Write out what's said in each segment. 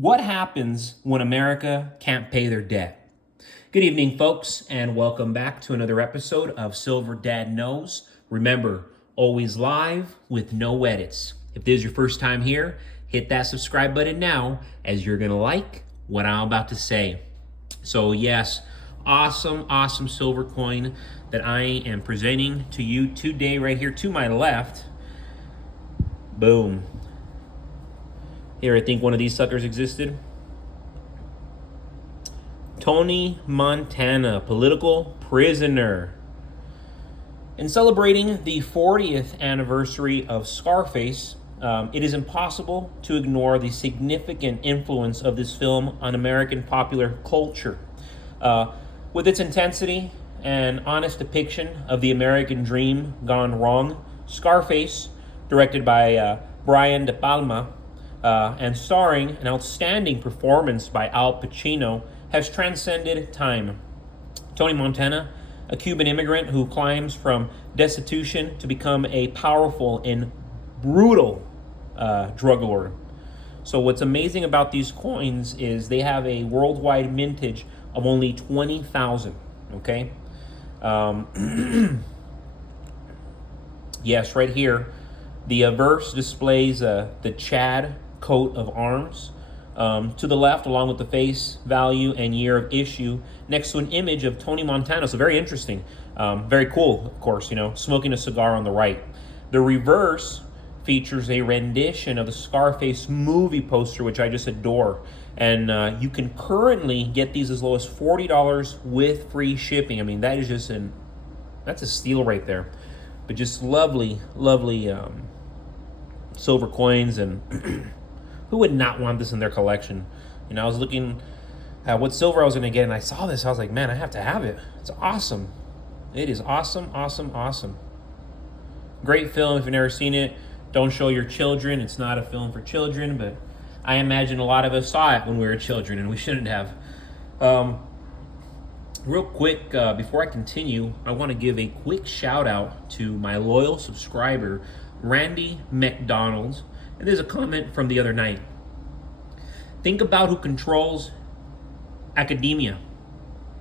What happens when America can't pay their debt? Good evening, folks, and welcome back to another episode of Silver Dad Knows. Remember, always live with no edits. If this is your first time here, hit that subscribe button now, as you're going to like what I'm about to say. So yes, awesome silver coin that I am presenting to you today right here to my left. Boom. Here, I think one of these suckers existed. Tony Montana, political prisoner. In celebrating the 40th anniversary of Scarface, it is impossible to ignore the significant influence of this film on American popular culture. With its intensity and honest depiction of the American dream gone wrong, Scarface, directed by Brian De Palma, and starring an outstanding performance by Al Pacino, has transcended time. Tony Montana, a Cuban immigrant who climbs from destitution to become a powerful and brutal drug lord. So what's amazing about these coins is they have a worldwide mintage of only 20,000, okay? Yes, right here, the verse displays the Chad coat of arms. To the left, along with the face value and year of issue, next to an image of Tony Montana. So very interesting. Very cool, of course, smoking a cigar on the right. The reverse features a rendition of the Scarface movie poster, which I just adore. And you can currently get these as low as $40 with free shipping. I mean, that is just that's a steal right there. But just lovely silver coins, and who would not want this in their collection? I was looking at what silver I was going to get, and I saw this. I was like, man, I have to have it. It's awesome. It is awesome. Great film. If you've never seen it, don't show your children. It's not a film for children, but I imagine a lot of us saw it when we were children, and we shouldn't have. Real quick, before I continue, I want to give a quick shout out to my loyal subscriber, Randy McDonald. And there's a comment from the other night. Think about who controls academia,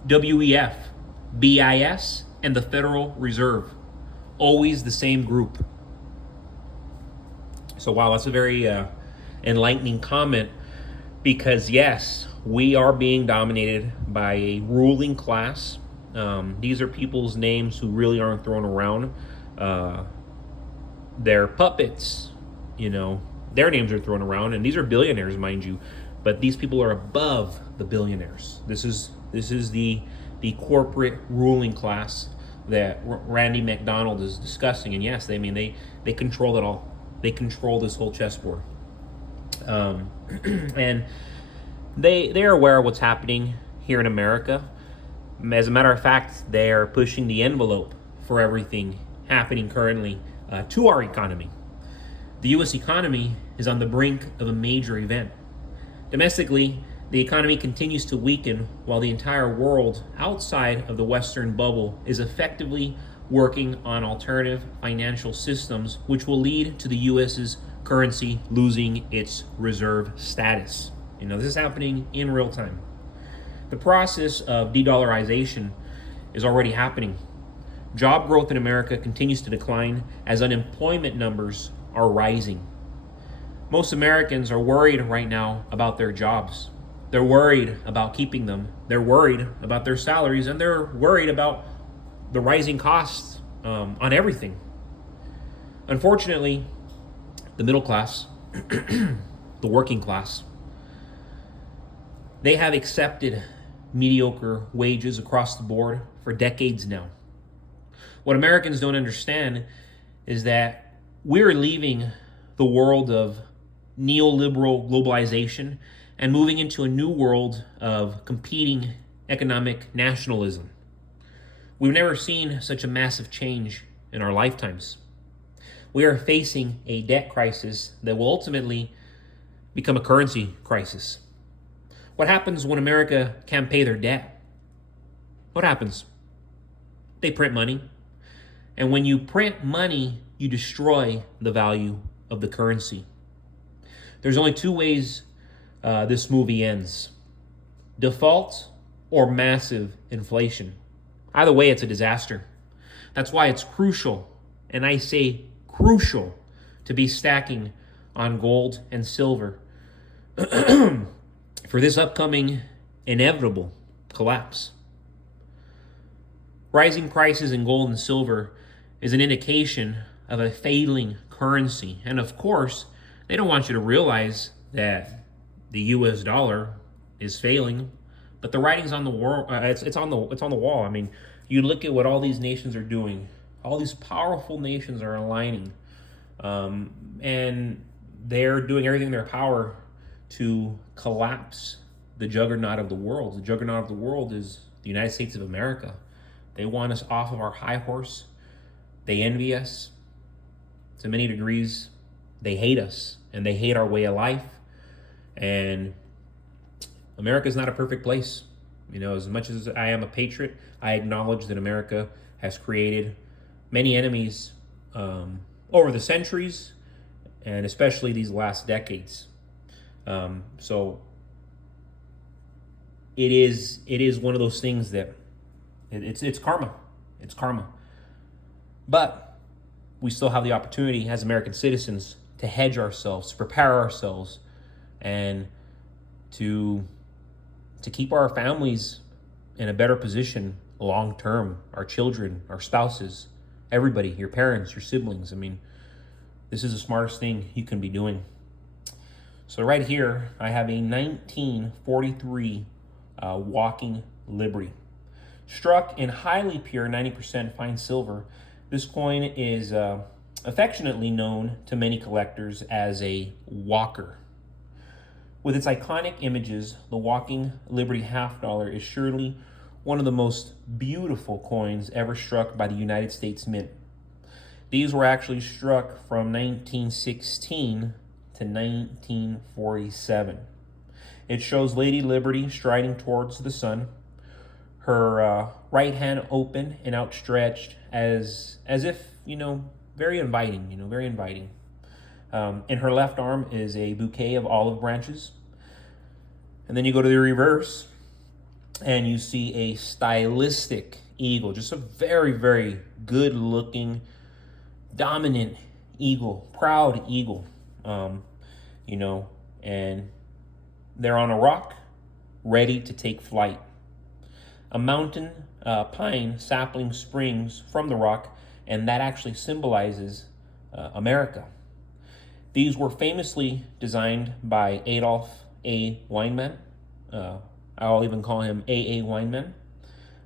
WEF, BIS, and the Federal Reserve. Always the same group. So wow, that's a very enlightening comment, because yes, we are being dominated by a ruling class. These are people's names who really aren't thrown around. They're puppets. Their names are thrown around, and these are billionaires, mind you, but these people are above the billionaires. This is the corporate ruling class that Randy McDonald is discussing. And yes, they control it all. They control this whole chessboard, and they are aware of what's happening here in America. As a matter of fact, they are pushing the envelope for everything happening currently to our economy. The U.S. economy is on the brink of a major event. Domestically, the economy continues to weaken while the entire world outside of the Western bubble is effectively working on alternative financial systems, which will lead to the U.S.'s currency losing its reserve status. This is happening in real time. The process of de-dollarization is already happening. Job growth in America continues to decline as unemployment numbers are rising. Most Americans are worried right now about their jobs. They're worried about keeping them. They're worried about their salaries, and they're worried about the rising costs on everything. Unfortunately, the middle class, the working class, they have accepted mediocre wages across the board for decades now. What Americans don't understand is that we're leaving the world of neoliberal globalization and moving into a new world of competing economic nationalism. We've never seen such a massive change in our lifetimes. We are facing a debt crisis that will ultimately become a currency crisis. What happens when America can't pay their debt? What happens? They print money. And when you print money, you destroy the value of the currency. There's only two ways this movie ends. Default or massive inflation. Either way, it's a disaster. That's why it's crucial, and I say crucial, to be stacking on gold and silver for this upcoming inevitable collapse. Rising prices in gold and silver is an indication of a failing currency. And of course, they don't want you to realize that the US dollar is failing, but the writing's on the wall. It's on the wall. I mean, you look at what all these nations are doing. All these powerful nations are aligning, and they're doing everything in their power to collapse the juggernaut of the world. The juggernaut of the world is the United States of America. They want us off of our high horse. They envy us. To many degrees, they hate us, and they hate our way of life. And America is not a perfect place. You know, as much as I am a patriot, I acknowledge that America has created many enemies over the centuries, and especially these last decades. So it is one of those things that it's karma. It's karma. But we still have the opportunity as American citizens to hedge ourselves, to prepare ourselves, and to keep our families in a better position long term, our children, our spouses, everybody, your parents, your siblings. I mean, this is the smartest thing you can be doing. So right here, I have a 1943 Walking Liberty. Struck in highly pure 90% fine silver, this coin is affectionately known to many collectors as a walker. With its iconic images, the Walking Liberty half dollar is surely one of the most beautiful coins ever struck by the United States Mint. These were actually struck from 1916 to 1947. It shows Lady Liberty striding towards the sun, her right hand open and outstretched as if, very inviting, very inviting. In her left arm is a bouquet of olive branches. And then you go to the reverse and you see a stylistic eagle, just a very, very good looking, dominant eagle, proud eagle, and they're on a rock ready to take flight. A mountain pine sapling springs from the rock, and that actually symbolizes America. These were famously designed by Adolf A. Weinman. I'll even call him A.A. Weinman.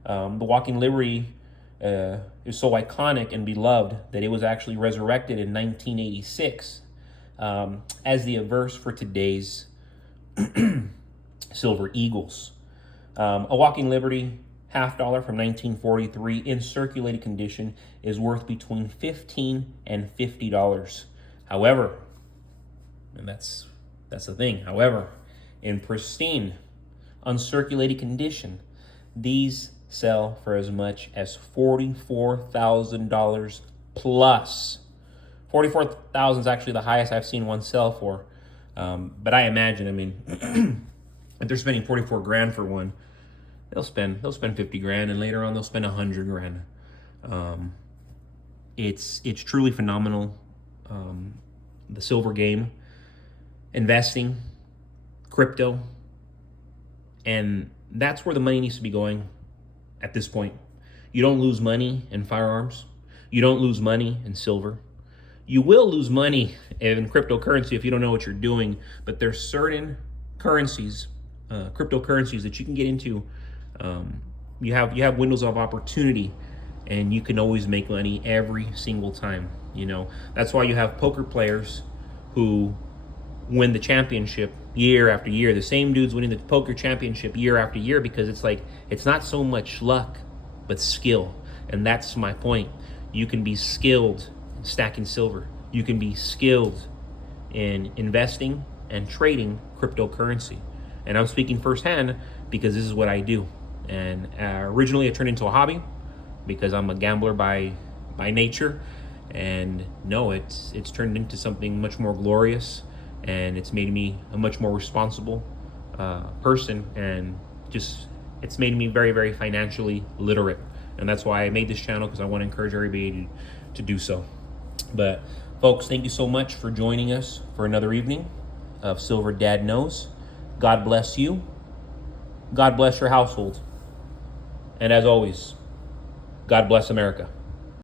The Walking Liberty is so iconic and beloved that it was actually resurrected in 1986 as the averse for today's Silver Eagles. A Walking Liberty half dollar from 1943 in circulated condition is worth between $15 and $50. However, and that's the thing. However, in pristine, uncirculated condition, these sell for as much as $44,000 plus. $44,000 is actually the highest I've seen one sell for. But I imagine, if they're spending 44 grand for one, they'll spend 50 grand, and later on they'll spend 100 grand. It's truly phenomenal. The silver game, investing, crypto, and that's where the money needs to be going at this point. You don't lose money in firearms. You don't lose money in silver. You will lose money in cryptocurrency if you don't know what you're doing, but there's certain currencies, cryptocurrencies that you can get into. You have windows of opportunity, and you can always make money every single time. That's why you have poker players who win the championship year after year. The same dudes winning the poker championship year after year, because it's not so much luck, but skill. And that's my point. You can be skilled in stacking silver. You can be skilled in investing and trading cryptocurrency. And I'm speaking firsthand because this is what I do. And originally it turned into a hobby because I'm a gambler by nature. And no, it's turned into something much more glorious, and it's made me a much more responsible person, and just it's made me very, very financially literate. And that's why I made this channel, because I want to encourage everybody to do so. But folks, thank you so much for joining us for another evening of Silver Dad Knows. God bless you. God bless your household. And as always, God bless America.